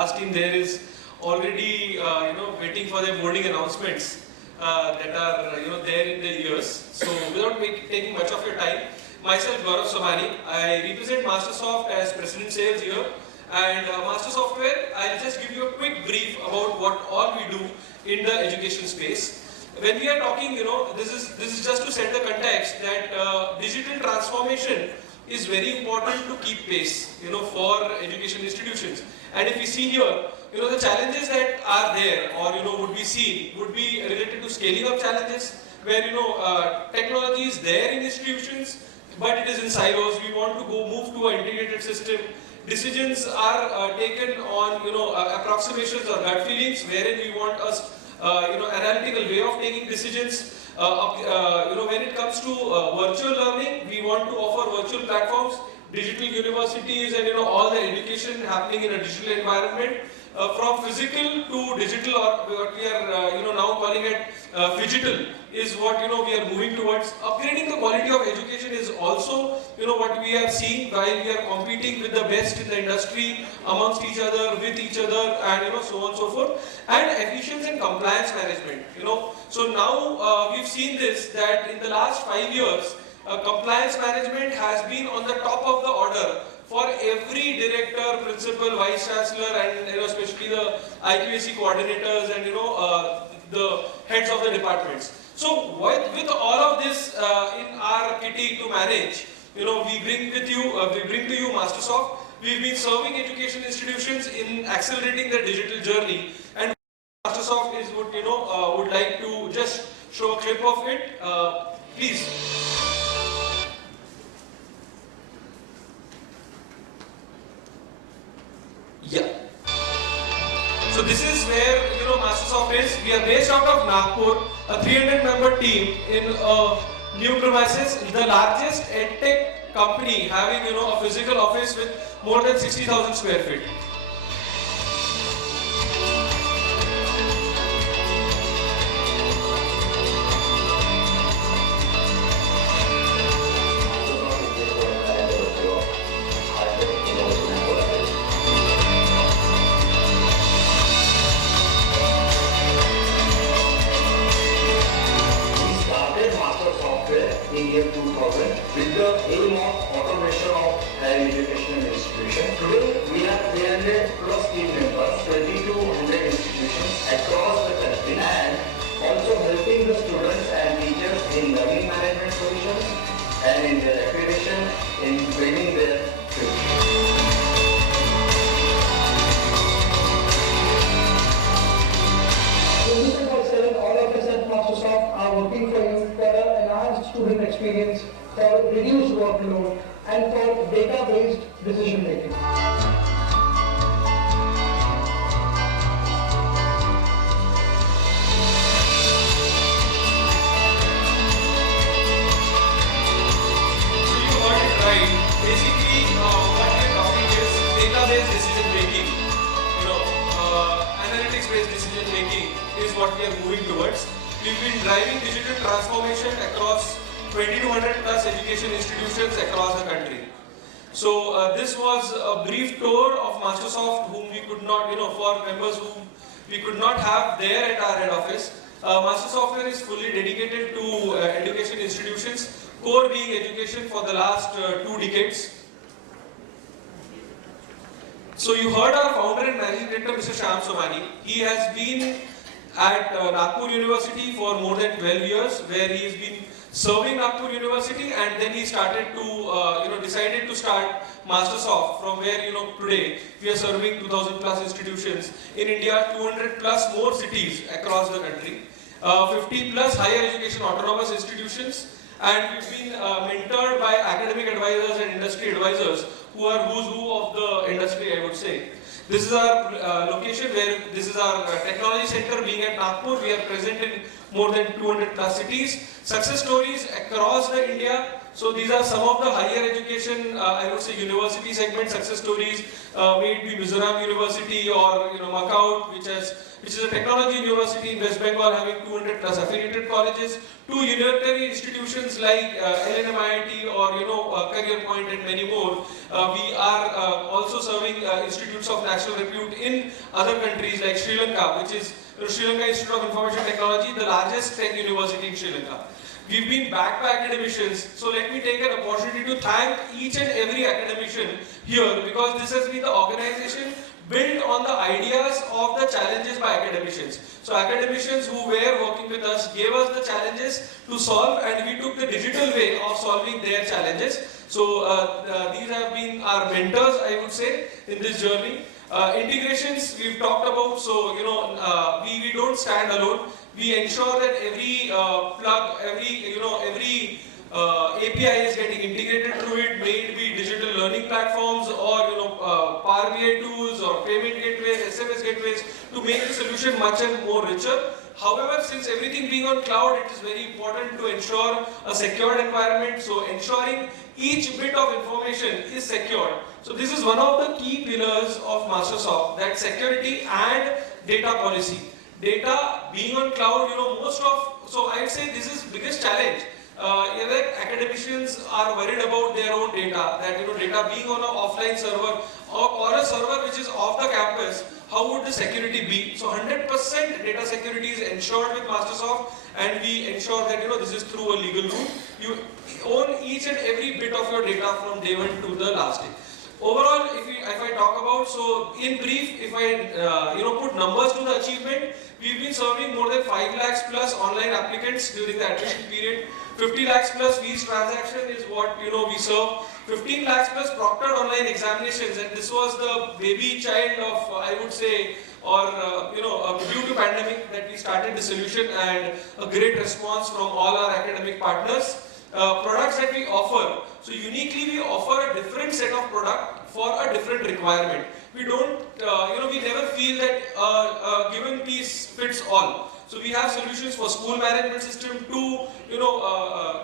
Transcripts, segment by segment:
last team there is already waiting for their boarding announcements that are there in their ears. So without taking much of your time, myself Gaurav Somani, I represent Mastersoft as President Sales here. And Master Software, I'll just give you a quick brief about what all we do in the education space. When we are talking, this is just to set the context that digital transformation is very important to keep pace, for education institutions. And if we see here, the challenges that are there or would be seen would be related to scaling up challenges, where technology is there in institutions, but it is in silos. We want to move to an integrated system. Decisions are taken on approximations or gut feelings, wherein we want analytical way of taking decisions. When it comes to virtual learning, we want to offer virtual platforms, digital universities, and all the education happening in a digital environment. From physical to digital, or what we are now calling it phygital, is what we are moving towards. Upgrading the quality of education is also what we are seeing while we are competing with the best in the industry, amongst each other, with each other, and so on and so forth. And efficiency and compliance management. So now we've seen this, that in the last 5 years, compliance management has been on the top of the order for every director, principal, vice chancellor, and especially the IQAC coordinators and the heads of the departments. So with all of this in our kitty to manage, we bring to you Mastersoft. We've been serving education institutions in accelerating their digital journey, and Mastersoft would like to just show a clip of it. Please. Yeah. So this is where Mastersoft is. We are based out of Nagpur, a 300-member team in new premises, the largest edtech company having a physical office with more than 60,000 square feet. In year 2000 with the aim of automation of higher education institutions. Today we have 300 plus team members, 2200 institutions across the country, and also helping the students and teachers in learning management solutions and in their accreditation in building their future. All of us at Mastersoft are working for you for an enhanced student experience, for reduced workload, and for data-based decision making. So you heard it right. Basically, what we are talking is data-based decision making. Analytics-based decision making is what we are moving towards. We've been driving digital transformation across 2200 plus education institutions across the country. So this was a brief tour of Mastersoft, whom we could not, for members whom we could not have there at our head office. Mastersoftware is fully dedicated to education institutions, core being education for the last 2 decades. So you heard our founder and managing director, Mr. Shyam Somani. He has been at Nagpur University for more than 12 years, where he has been serving Nagpur University, and then he started to, decided to start Mastersoft, from where, today we are serving 2000 plus institutions in India, 200 plus more cities across the country, 50 plus higher education autonomous institutions, and we've been mentored by academic advisors and industry advisors who are who's who of the industry, I would say. This is our location, where this is our technology center being at Nagpur. We are present in more than 200 plus cities. Success stories across the India, So these are some of the higher education, I would say university segment success stories. May it be Mizoram University or Macau, which is a technology university in West Bengal having 200 plus affiliated colleges, to unitary institutions like LNMIT or Career Point and many more. We are also serving institutes of national repute in other countries like Sri Lanka, which is Sri Lanka Institute of Information Technology, the largest tech university in Sri Lanka. We've been backed by academicians, so let me take an opportunity to thank each and every academician here, because this has been the organization built on the ideas of the challenges by academicians. So academicians who were working with us gave us the challenges to solve, and we took the digital way of solving their challenges. So these have been our mentors, I would say, in this journey. Integrations we've talked about, so we don't stand alone. We ensure that every plug, every API is getting integrated through it, may it be digital learning platforms or Power BI tools or payment gateways, SMS gateways, to make the solution much and more richer. However, since everything being on cloud, it is very important to ensure a secured environment. So ensuring each bit of information is secured. So this is one of the key pillars of Mastersoft, that security and data policy. Data being on cloud, so I would say this is biggest challenge. That academicians are worried about their own data, that data being on an offline server or a server which is off the campus, how would the security be? So 100% data security is ensured with Mastersoft, and we ensure that this is through a legal route. You own each and every bit of your data from day one to the last day. Overall, if I talk about, so in brief, if I put numbers to the achievement, we've been serving more than 5 lakhs plus online applicants during the admission period. 50 lakhs plus fees transaction is what we serve. 15 lakhs plus proctored online examinations, and this was the baby child of, I would say, or due to pandemic that we started the solution, and a great response from all our academic partners. Products that we offer, so uniquely we offer a different set of product for a different requirement. We don't, we never feel that a given piece fits all. So we have solutions for school management system to,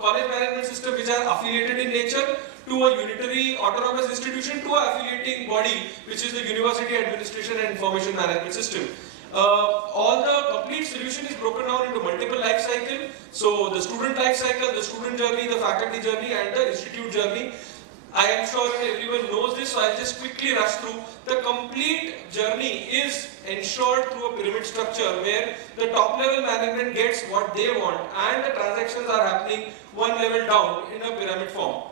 college management system which are affiliated in nature, to a unitary autonomous institution, to an affiliating body which is the University Administration and Information Management System. All the complete solution is broken down into multiple life cycle. So the student life cycle, the student journey, the faculty journey, and the institute journey. I am sure that everyone knows this, so I'll just quickly rush through. The complete journey is ensured through a pyramid structure where the top level management gets what they want, and the transactions are happening one level down in a pyramid form.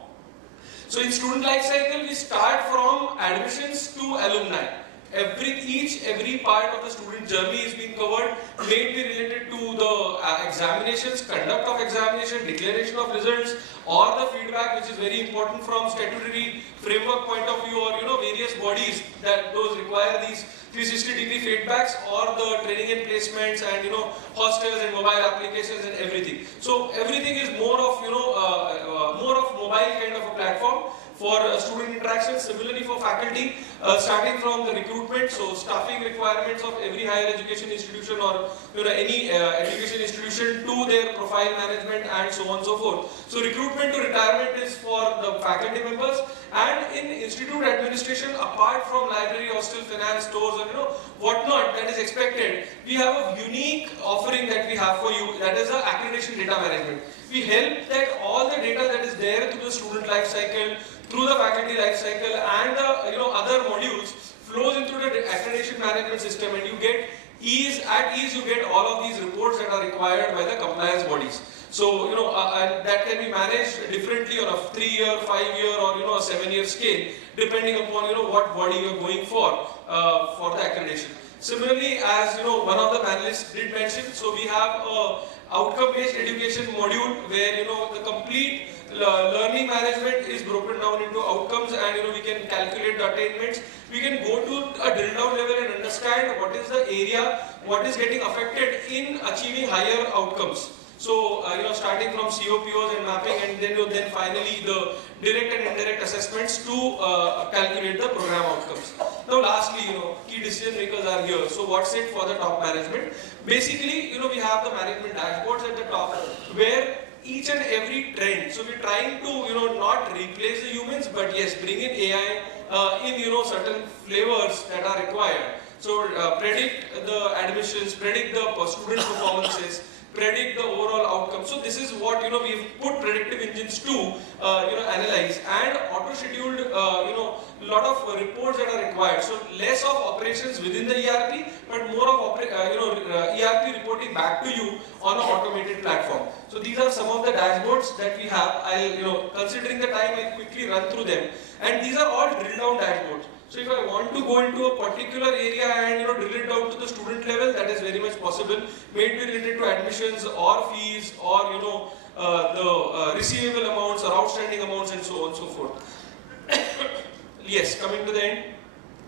So in student life cycle, we start from admissions to alumni. Every part of the student journey is being covered, may it be related to the examinations, conduct of examination, declaration of results, or the feedback, which is very important from statutory framework point of view, or various bodies that those require these 360-degree feedbacks, or the training and placements, and hostels and mobile applications and everything. So everything is more of mobile kind of a platform for student interaction. Similarly for faculty, starting from the recruitment, so staffing requirements of every higher education institution or any education institution, to their profile management and so on and so forth. So recruitment to retirement is for the faculty members, and in institute administration, apart from library, hostel, finance, stores, and whatnot that is expected, we have a unique offering that we have for you, that is the accreditation data management. We help that all the data that is there through the student life cycle, through the faculty life cycle, and the other modules flows into the accreditation management system, and you get at ease you get all of these reports that are required by the compliance bodies. So that can be managed differently on a 3-year, 5-year, or a 7-year scale, depending upon what body you are going for the accreditation. Similarly, as one of the panelists did mention, so we have a outcome-based education module where the complete learning management is broken down into outcomes, and we can calculate the attainments. We can go to a drill down level and understand what is the area, what is getting affected in achieving higher outcomes. So starting from COPOs and mapping, and then finally the direct and indirect assessments to calculate the program outcomes. Now lastly, key decision makers are here. So what's it for the top management? Basically, we have the management dashboards at the top where each and every trend. So we're trying to, not replace the humans, but yes, bring in AI in, certain flavors that are required. So predict the admissions, predict the student performances, predict the overall outcome. So this is what we've put predictive engines to analyze, and auto scheduled lot of reports that are required. So less of operations within the ERP, but more of ERP reporting back to you on an automated platform. So these are some of the dashboards that we have. I'll considering the time, I'll quickly run through them. And these are all drill down dashboards. So if I want to go into a particular area and drill it down to the student level, that is very much possible. May it be related to admissions or fees or the receivable amounts or outstanding amounts and so on and so forth. Yes, coming to the end,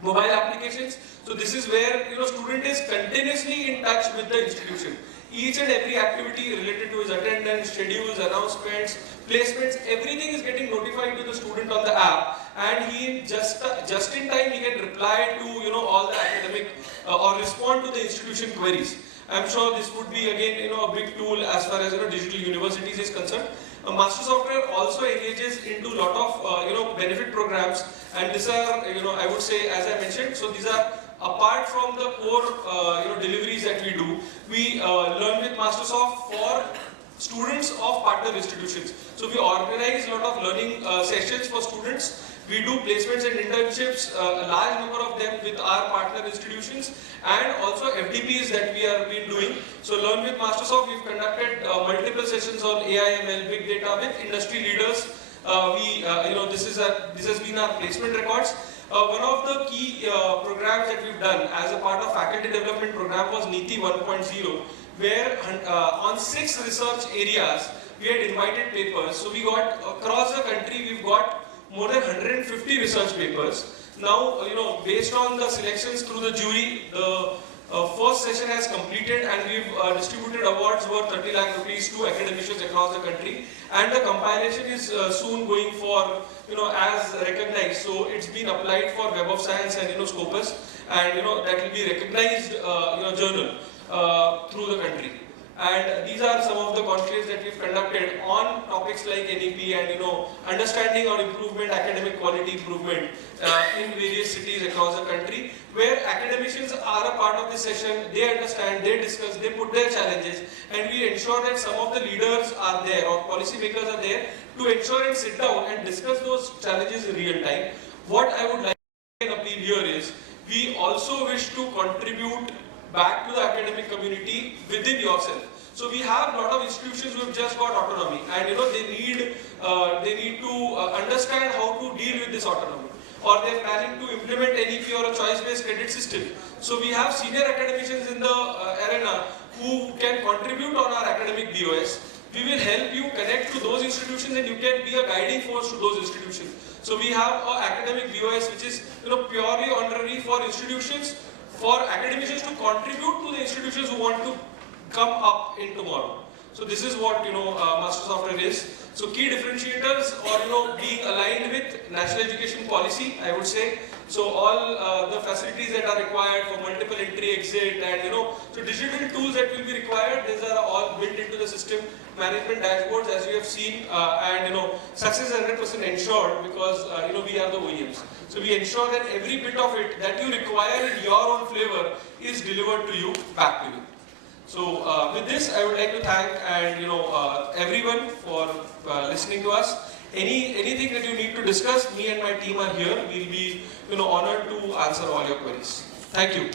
mobile applications. So this is where student is continuously in touch with the institution. Each and every activity related to his attendance, schedules, announcements, placements, everything is getting notified to the student on the app, and he just in time he can reply to all the academic or respond to the institution queries. I'm sure this would be again a big tool as far as digital universities is concerned. Master Software also engages into a lot of benefit programs, and these are I would say, as I mentioned, so these are apart from the core deliveries that we do. We learn with MasterSoft for students of partner institutions. So we organize a lot of learning sessions for students. We do placements and internships, a large number of them with our partner institutions, and also FDPs that we have been doing. So Learn with MasterSoft, we've conducted multiple sessions on AI, ML, big data with industry leaders. This has been our placement records. One of the key programs that we've done as a part of faculty development program was Niti 1.0, where on 6 research areas we had invited papers. So we got across the country, we've got more than 150 research papers. Now, based on the selections through the jury, the first session has completed, and we've distributed awards worth 30 lakh rupees to academicians across the country, and the compilation is soon going for as recognized. So it's been applied for Web of Science and Scopus, and that will be recognized journal through the country. And these are some of the conclaves that we've conducted on topics like NEP and understanding or improvement, academic quality improvement in various cities across the country, where academicians are a part of this session. They understand, they discuss, they put their challenges, and we ensure that some of the leaders are there or policymakers are there to ensure and sit down and discuss those challenges in real time. What I would like to appeal here is, we also wish to contribute back to the academic community within yourself. So we have a lot of institutions who have just got autonomy, and they need to understand how to deal with this autonomy, or they're planning to implement NEP or a choice-based credit system. So we have senior academicians in the arena who can contribute on our academic BOS. We will help you connect to those institutions, and you can be a guiding force to those institutions. So we have an academic BOS which is purely honorary for institutions, for academicians to contribute to the institutions who want to come up in tomorrow. So this is what Master Software is. So key differentiators, or being aligned with national education policy, I would say. So all the facilities that are required for multiple entry, exit, and so digital tools that will be required, these are all built into the system. Management dashboards, as you have seen, and success is 100% ensured, because we are the OEMs. So we ensure that every bit of it that you require in your own flavor is delivered to you, back to you. So with this, I would like to thank everyone for listening to us. Anything that you need to discuss, me and my team are here. We'll be honored to answer all your queries. Thank you.